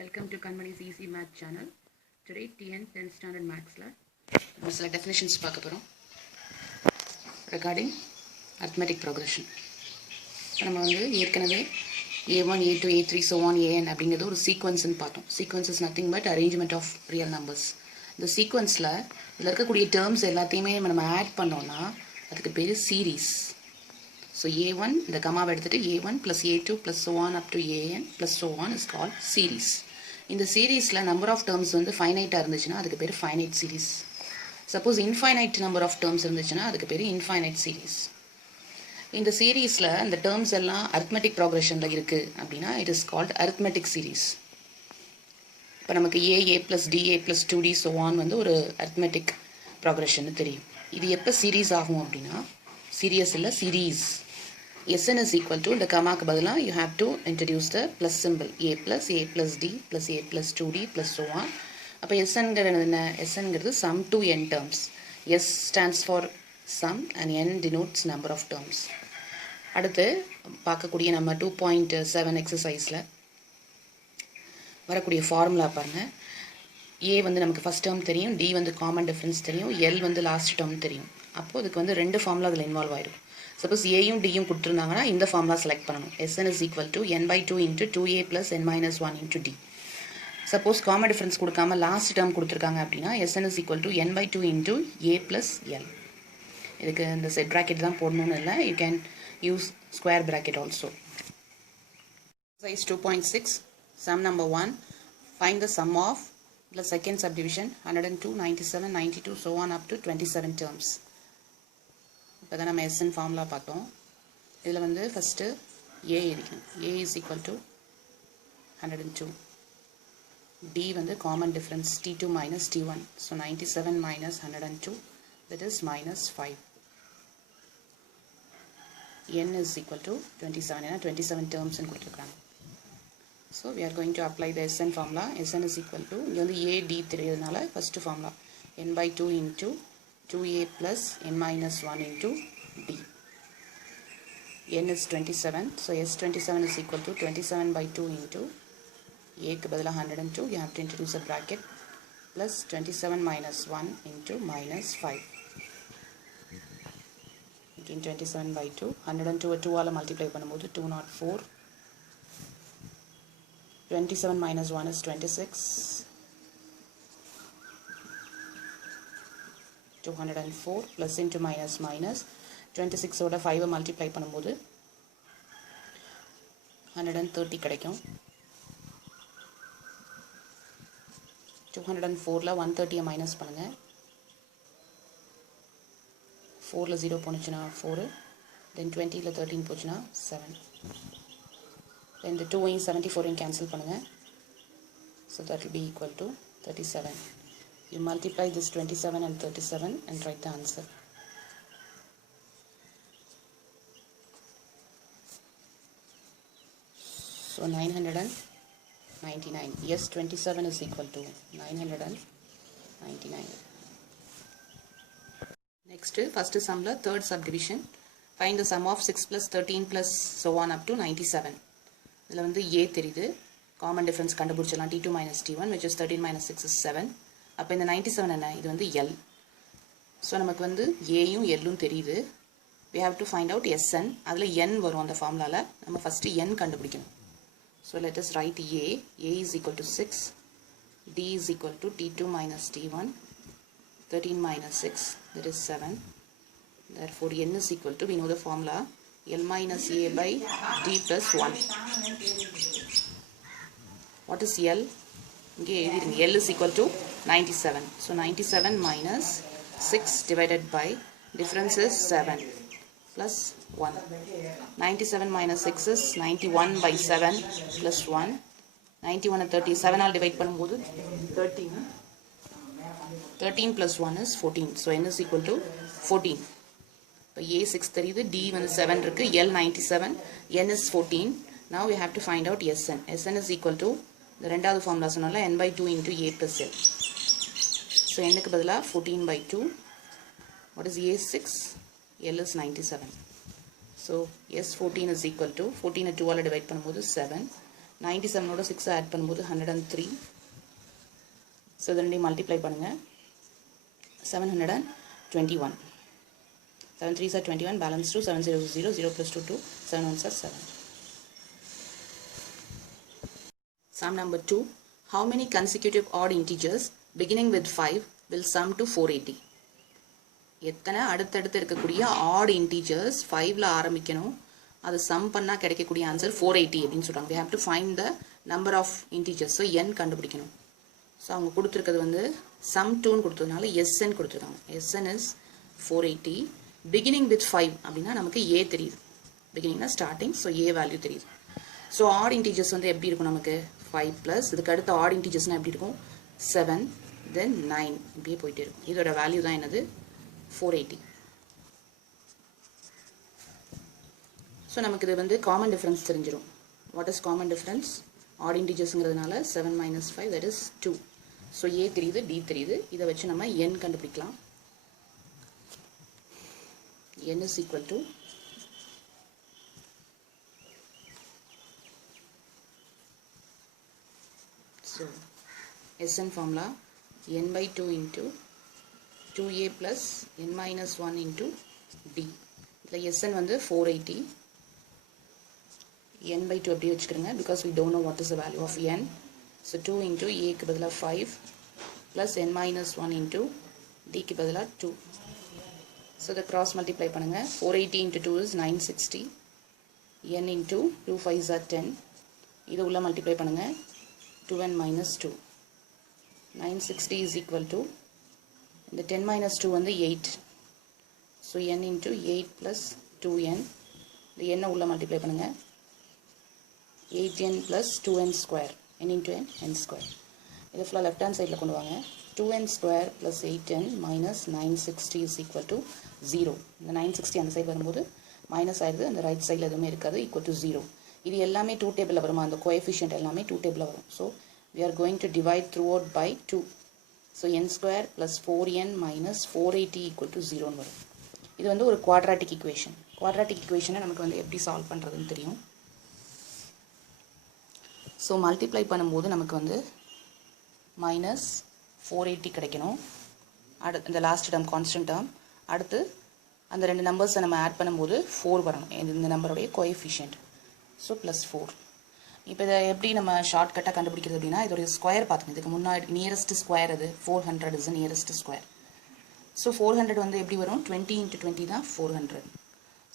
Welcome to Kanmani's Easy Math channel. Today TN 10th standard mathsல ஒரு சில definitions பார்க்க போறோம் regarding arithmetic progression. நம்ம வந்து ஏற்கனவே A1 A2 A3 so on AN அப்படிங்கிறது ஒரு sequence ன்னு பார்த்தோம். Sequence is nothing but arrangement of real numbers. இந்த sequenceல இதுல இருக்கக்கூடிய terms எல்லாத்தையுமே நம்ம ஆட் பண்ணோம்னா அதுக்கு பேரு series. So A1 இந்த கமாவை எடுத்துட்டு A1 plus A2 plus so on up to AN plus so on is called series. இந்த சீரீஸ்ல நம்பர் ஆஃப் டேர்ம்ஸ் வந்து ஃபைனைட்டா இருந்துச்சுன்னா அதுக்கு பேர் finite series. Suppose infinite number of terms இருந்துச்சுன்னா அதுக்கு பேர் இன்ஃபைனைட் சீரீஸ். இந்த சீரீஸ்ல அந்த டேர்ம்ஸ் எல்லாம் அரித்மெட்டிக் ப்ராக்ரெஷன்ல இருக்கு அப்படின்னா it is called arithmetic series. இப்போ நமக்கு A plus DA plus 2D so on வந்து ஒரு அரித்மெட்டிக் ப்ராக்ரெஷன் தெரியும். இது எப்போ சீரீஸ் ஆகும் அப்படின்னா சீரியஸ் இல்லை series. Sn is equal to இந்த கமாக்கு பதிலாக you have to introduce the plus symbol a plus d plus a plus 2d plus so on. அப்போ Snங்கிறது என்ன? Snங்கிறது sum to n terms. S stands for sum and n denotes number of terms. அடுத்து பார்க்கக்கூடிய நம்ம 2.7 எக்ஸசைஸில் வரக்கூடிய formula பாருங்க. A வந்து நமக்கு first term தெரியும், D வந்து காமன் டிஃபரன்ஸ் தெரியும், L வந்து லாஸ்ட் டேர்ம் தெரியும். அப்போது அதுக்கு வந்து ரெண்டு ஃபார்முலா அதில் இன்வால்வ் ஆகிடும். சப்போஸ் ஏயும் டியும் கொடுத்துருந்தாங்கன்னா இந்த ஃபார்முலா செலக்ட் பண்ணணும். Sn is equal to n/2 into 2a plus n minus 1 into d. Suppose common difference கொடுக்காம லாஸ்ட் டேர்ம் கொடுத்துருக்காங்க அப்படின்னா Sn is equal to n/2 into a plus l. இதுக்கு இந்த செட் ப்ராக்கெட் தான் போடணும்னு இல்லை, you can use square bracket also. Exercise 2.6 sum number 1. Find the sum of the second subdivision 102, 97, 92 so on up to 27 terms. இப்போ தான் நம்ம Sn formula பார்த்தோம். இதில் வந்து ஃபஸ்ட்டு A எழுதிக்கணும். A is equal to 102. D வந்து common difference T2 minus T1. So 97 minus 102 that is minus 5. N is equal to 27. ஏன்னா 27 terms கொடுத்துருக்காங்க. So we are going to apply the Sn formula. Sn is equal to இங்கே வந்து A D தெரியுதுனால first formula n/2 into 2a plus n minus 1 into d. n is 27, so s27 is equal to 27 by 2 into a க்கு பதிலா 102, you have to introduce a bracket, plus 27 minus 1 into minus 5. Again 27 by 2, 102 2 ஆல multiply பண்ணும்போது 204. 27 minus 1 is 26. 204 plus into minus minus 26 ஓட 5 multiply பண்ணும்போது 130 கிடைக்கும். 204ல 130 minus பண்ணுங்க. 4ல 0 போனுச்சுனா 4, then 20ல 13 போச்சுனா 7, then the 2 ஐயும் 74 ஐயும் cancel பண்ணுங்க. So that will be equal to 37. You multiply this 27 and 37 and write the answer. So 999. Yes, 27 is equal to 999. Next, first sum la third subdivision. Find the sum of 6 plus 13 plus so on up to 97. இதில் வந்து A தெரியுது, common difference கண்டுபிடிச்சலாம் T2 minus T1 which is 13 minus 6 is 7. அப்போ இந்த 97 என்ன? இது வந்து L. So நமக்கு வந்து ஏயும் எல்லும் தெரியுது. we have to find out Sn. அதில் n வரும் அந்த ஃபார்முலாவில். நம்ம ஃபஸ்ட்டு n கண்டுபிடிக்கணும். So let us write A. A is equal to 6. D is equal to T2 minus T1. 13 minus 6, that is 7. Therefore n is equal to, we know the formula, L minus A by D plus 1. What is L? இங்கே எழுதிருங்க. L is equal to 97. So 97 minus 6 divided by difference is 7 plus 1. 97 minus 6 is 91 by 7 plus 1. 91 and 37 all divide பண்ணும்போது 13. 13 plus 1 is 14. So n is equal to 14. இப்போ A 6 தெரியுது, D வந்து 7 இருக்கு, L 97, n is 14. Now we have to find out Sn. Sn is equal to இந்த ரெண்டாவது formula சொன்னால n/2 into a plus l. So என்னுக்கு பதிலாக 14 by 2. What is a 6? L is 97. So s 14 is equal to 14 2 all divide பண்ணும்போது 7. 97ஓட 6 add பண்ணும்போது 103. So இது ரெண்டையும் multiply பண்ணுங்கள். 721. 7 3s are 21, balance 2, 7 0 0, 0 plus 2 2, 7 1s are 7. Sum number 2. How many consecutive odd integers beginning with 5 will sum to 480? எத்தனை அடுத்தடுத்து இருக்கக்கூடிய add integers 5ல் ஆரம்பிக்கணும், அது சம் பண்ணால் கிடைக்கக்கூடிய ஆன்சர் 480 அப்படின்னு சொல்கிறாங்க. we have to find the number of integers. So n கண்டுபிடிக்கணும். ஸோ அவங்க கொடுத்துருக்கிறது வந்து சம் 2ன்னு கொடுத்ததுனால எஸ்என் கொடுத்துருக்காங்க. SN is 480. பிகினிங் வித் 5 அப்படின்னா நமக்கு ஏ தெரியுது. பிகினிங்னா ஸ்டார்டிங், ஸோ ஏ வேல்யூ தெரியுது. ஸோ ஆட் இன்டீஜர்ஸ் வந்து எப்படி இருக்கும் நமக்கு 5 ப்ளஸ் இதுக்கு அடுத்த ஆட் இன்டீஜர்ஸ்னால் எப்படி இருக்கும் 7 தென் 9 இப்படியே போயிட்டே இருக்கும். இதோட வேல்யூ தான் என்னது 480. ஸோ நமக்கு இது வந்து காமன் டிஃப்ரென்ஸ் தெரிஞ்சிடும். What is common difference? Odd இன்டீஜர்ஸுங்கிறதுனால 7 minus 5 that is 2. So A தெரியுது, டி தெரியுது. இதை வச்சு நம்ம n கண்டுபிடிக்கலாம். n is equal to so Sn formula n by 2 into 2a plus n minus 1 into d. இதில் Sn வந்து 480. n by 2 அப்படியே வச்சுக்கிறங்க because we don't know what is the value of n. So 2 into a க்கு பதிலாக 5 plus n minus 1 into d க்கு பதிலாக 2. So the cross multiply பண்ணுங்க. 480 into 2 is 960. n into 2 5s are 10. இது உள்ள multiply பண்ணுங்க. 2n minus 2. 960 is equal to இந்த 10 minus 2 வந்து 8. So n into 8 plus 2n. இந்த n உள்ள multiply பண்ணுங்க. 8n plus 2n square. n into n, n square. இது ஃபுல்லாக லெஃப்ட் ஹேண்ட் சைடில் கொண்டு வாங்க. 2n square plus 8n minus 960 is equal to 0. இந்த 960 அந்த சைடு வரும்போது மைனஸ் ஆயிடுது, அந்த ரைட் சைடில் எதுவுமே இருக்காது, equal to 0. இது எல்லாமே 2 டேபிளில் வருமா, அந்த கோஎஃபிஷியன்ட் எல்லாமே 2 டேபிளில் வரும். So we are going to divide throughout by 2. So n square plus 4n minus 480 equal to 0 வரும். இது வந்து ஒரு குவாட்ராட்டிக் ஈக்குவேஷன். குவாட்ராட்டிக் ஈக்குவேஷனை நமக்கு வந்து எப்படி சால்வ் பண்ணுறதுன்னு தெரியும். ஸோ மல்டிப்ளை பண்ணும்போது நமக்கு வந்து மைனஸ் 480 கிடைக்கணும். அடுத்து இந்த லாஸ்ட் டேர்ம் கான்ஸ்டன்ட் டேர்ம், அடுத்து அந்த ரெண்டு நம்பர்ஸை நம்ம ஆட் பண்ணும்போது 4 வரணும், இந்த நம்பருடைய கோஎஃபிஷியன்ட். So plus 4. இப்போ இதை எப்படி நம்ம ஷார்ட்கட்டாக கண்டுபிடிக்கிறது அப்படின்னா, இதோடைய ஸ்கொயர் பார்த்துங்க. இதுக்கு முன்னாடி நியரஸ்ட் ஸ்கொயர் அது 400 இஸ் நியரஸ்ட் ஸ்கொயர். ஸோ 400 வந்து எப்படி வரும் 20 into 20 தான் 400.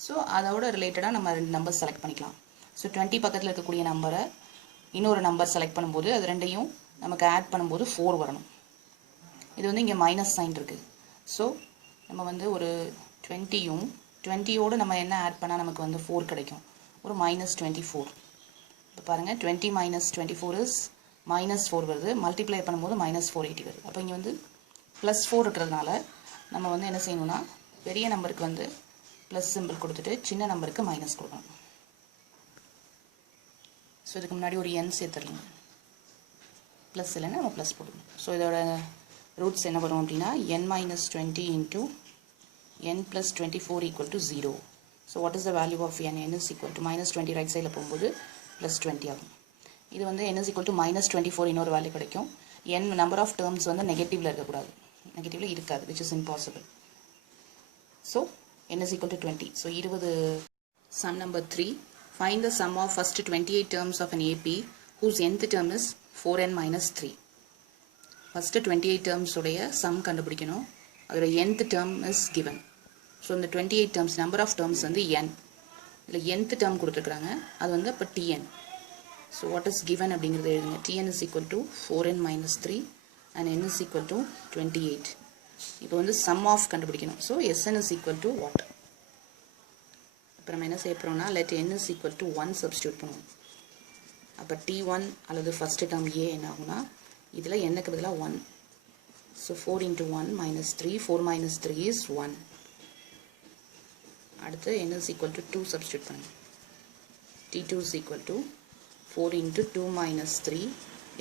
ஸோ அதோட ரிலேட்டடாக நம்ம ரெண்டு நம்பர் செலக்ட் பண்ணிக்கலாம். ஸோ 20 பக்கத்தில் இருக்கக்கூடிய நம்பரை இன்னொரு நம்பர் செலக்ட் பண்ணும்போது அது ரெண்டையும் நமக்கு ஆட் பண்ணும்போது 4 வரணும். இது வந்து இங்கே மைனஸ் சைன் இருக்குது. ஸோ நம்ம வந்து ஒரு 20யும் 20யோடு நம்ம என்ன ஆட் பண்ணால் நமக்கு வந்து 4 கிடைக்கும், ஒரு மைனஸ் 24. இப்போ பாருங்கள் 20 minus 24 இஸ் மைனஸ் 4 வருது, மல்டிப்ளை பண்ணும்போது மைனஸ் 480 வருது. அப்போ இங்கே வந்து ப்ளஸ் 4 இருக்கிறதுனால நம்ம வந்து என்ன செய்யணும்னா பெரிய நம்பருக்கு வந்து ப்ளஸ் சிம்பிள் கொடுத்துட்டு சின்ன நம்பருக்கு மைனஸ் கொடுக்கணும். ஸோ இதுக்கு முன்னாடி ஒரு n சேர்த்துடலாம், ப்ளஸ் இல்லைன்னா நம்ம ப்ளஸ் போடணும். ஸோ இதோட ரூட்ஸ் என்ன வரும் அப்படின்னா n minus 20 into n plus 24 equal to 0. So what is the value of n? n is equal to minus 20 right சைடில் போகும்போது ப்ளஸ் 20 ஆகும். இது வந்து n is equal to minus 24 இன்னொரு வேல்யூ கிடைக்கும். n நம்பர் ஆஃப் டேர்ம்ஸ் வந்து நெகட்டிவில் இருக்கக்கூடாது, நெகட்டிவில் இருக்காது, which is impossible. So n is equal to 20. So 20. Sum number 3. Find the sum of first 28 terms of an AP whose nth term is 4n minus 3. First 28 terms உடைய sum கண்டுபிடிக்கணும். அதோட nth term is given. So இந்த 28 terms number of terms வந்து n. இதில் nth term கொடுத்துருக்குறாங்க, அது வந்து அப்போ tn. So what is given அப்படிங்கிறது எழுதுங்க. tn is equal to 4n minus 3 and n is equal to 28. இப்போ வந்து sum of கண்டுபிடிக்கணும். So Sn is equal to what? இப்போ நம்ம என்ன செய்ய போகிறோம்னா let n is equal to 1 substitute பண்ணுவோம். அப்போ t1 அல்லது first term a என்ன ஆகும்னா இதில் என்னக்கு பதிலாக 1. So 4 into 1 minus 3, 4 minus 3 is 1. அடுத்து n is equal to 2 substitute பண்ணுங்க. t2 is equal to 4 into 2 minus 3,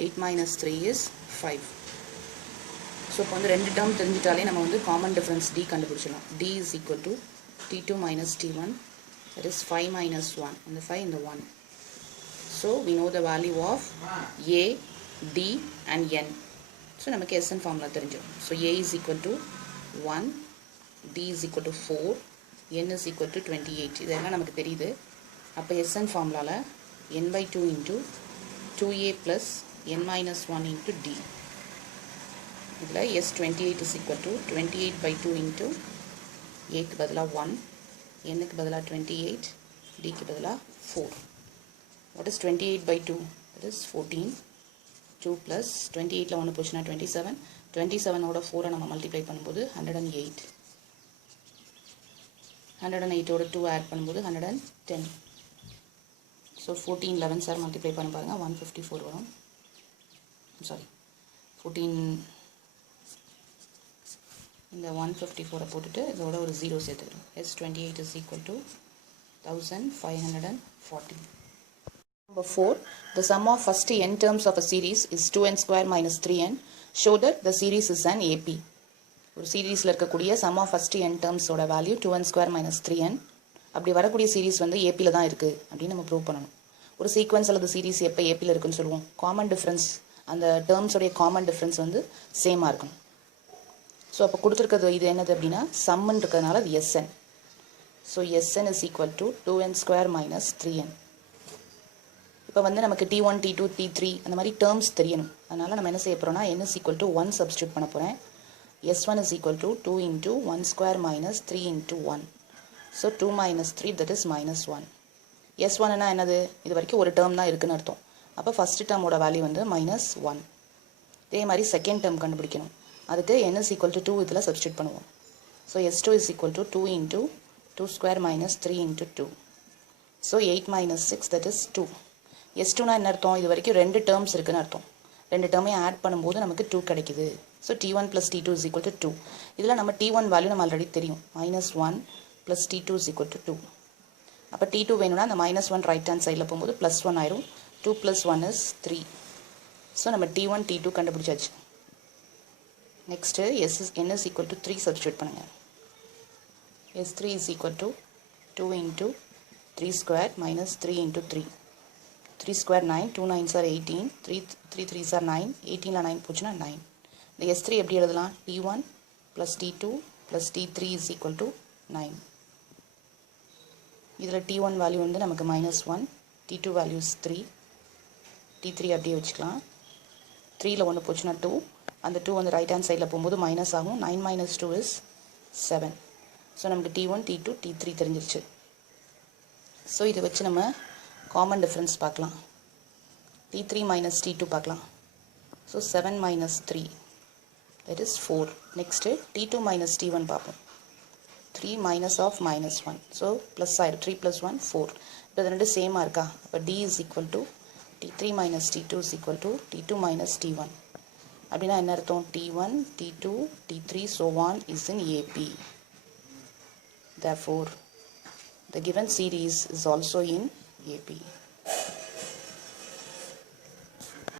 8 minus 3 is 5. So இப்போ வந்து ரெண்டு டேர்ம் தெரிஞ்சிட்டாலே நம்ம வந்து காமன் டிஃப்ரென்ஸ் d கண்டுபிடிச்சிடலாம். d is equal to t2 minus t1, that is 5 minus 1, இந்த 5 இந்த 1. So we know the value of A, D and N. So நமக்கு SN formula தெரிஞ்சிடும். So A is equal to 1, D is equal to 4, N is equal to 28. இதெல்லாம் நமக்கு தெரியுது. அப்போ SN formulaல N by 2 into 2A plus N minus 1 into D. இதில் S28 is equal to 28 by 2 into Aக்கு பதிலாக 1, Nக்கு பதிலாக 28, Dக்கு பதிலாக 4. What is 28 by 2? That is 14. 2 plus 28ல 1 போச்சுன்னா 27. 27ஓட 4 நம்ம மல்டிப்ளை பண்ணும்போது 108. 108ஓட 2 ஆட் பண்ணும்போது 110. ஸோ 14 11 சார் மல்டிப்ளை பண்ணி பாருங்கள் 154 வரும். சாரி 14 இந்த 154 போட்டுட்டு இதோட ஒரு 0 சேர்த்துக்கிறோம். S28 is equal to 1540. Number 4. The sum of first n terms of a series is 2n square minus 3n. Show that the series is an AP. ஒரு சீரீஸில் இருக்கக்கூடிய sum of first n terms ஓட value 2n square minus 3n. அப்படி வரக்கூடிய series வந்து ஏபியில் தான் இருக்குது அப்படின்னு நம்ம ப்ரூவ் பண்ணணும். ஒரு சீக்வன்ஸ் அல்லது சீரீஸ் எப்போ ஏபியில் இருக்குன்னு சொல்லுவோம். காமன் டிஃப்ரென்ஸ், அந்த டேர்ம்ஸோடைய காமன் டிஃப்ரென்ஸ் வந்து சேமாக இருக்கணும். ஸோ அப்போ கொடுத்துருக்கிறது இது என்னது அப்படின்னா சம்முன்னு இருக்கிறதுனால அது SN. So SN is equal to 2n square minus 3n. இப்போ வந்து நமக்கு T1, T2, T3 அந்த மாதிரி டேர்ம்ஸ் தெரியணும். அதனால் நம்ம என்ன செய்ய போகிறோம்னா n is equal to 1 substitute பண்ண போகிறேன். S1 is equal to 2 into 1 square minus 3 into 1. So 2 minus 3, that is minus 1. S1 என்னது, இது வரைக்கும் ஒரு டேர்ம் தான் இருக்குன்னு அர்த்தம். அப்போ ஃபஸ்ட் டேர்மோட வேல்யூ வந்து minus 1. இதே மாதிரி செகண்ட் டேர்ம் கண்டுபிடிக்கணும். அதுக்கு n is equal to 2 இதில் சப்ஸ்டியூட் பண்ணுவோம். So S2 is equal to 2 into 2 square minus 3 into 2. So 8 minus 6, that is 2. S2னா என்ன அர்த்தம், இது வரைக்கும் ரெண்டு டேர்ம்ஸ் இருக்குன்னு அர்த்தம். ரெண்டு டேர்மையும் ஆட் பண்ணும்போது நமக்கு 2 கிடைக்குது. So T1 plus T2 is equal to 2. இதில் நம்ம T1 வேல்யூ நம்ம ஆல்ரெடி தெரியும், minus 1 plus T2 is equal to 2. அப்போ T2 வேணும்னா அந்த minus 1 ரைட் ஹேண்ட் சைடில் போகும்போது plus 1 ஆயிரும். 2 plus 1 is 3. ஸோ நம்ம T1, T2 கண்டுபிடிச்சாச்சு. Next n is equal to 3 substitute பண்ணுங்கள். S3 is equal to 2 into 3 square minus 3 into 3. 3 square 9, 2 9s are 18, 3 3s are 9, 18ல 9 போச்சுன்னா 9. இந்த S3 எப்படி எழுதலாம், T1 plus T2 plus T3 is equal to 9. இதில் T1 value வந்து நமக்கு minus 1, T2 value is 3, T3 அப்படியே வச்சுக்கலாம். 3ல 1 போச்சுன்னா 2, அந்த 2 வந்து ரைட் ஹேண்ட் சைடில் போகும்போது மைனஸ் ஆகும். 9 minus 2 is 7. ஸோ நமக்கு T1, T2, T3 தெரிஞ்சிருச்சு. ஸோ இதை வச்சு நம்ம காமன் டிஃப்ரென்ஸ் பார்க்கலாம். T3 minus T2 பார்க்கலாம். So 7 minus 3, that is 4. Next T2 minus T1 பார்ப்போம். 3 minus of minus 1. So plus ஆயிடும். 3 plus 1, 4. இப்போ இது ரெண்டு சேமாக இருக்கா. இப்போ D is equal to T3 minus T2 is equal to T2 minus T1. அப்படின்னா என்ன அர்த்தம், T1, T2, T3 so on is in AP. Therefore, the given series is also in AP.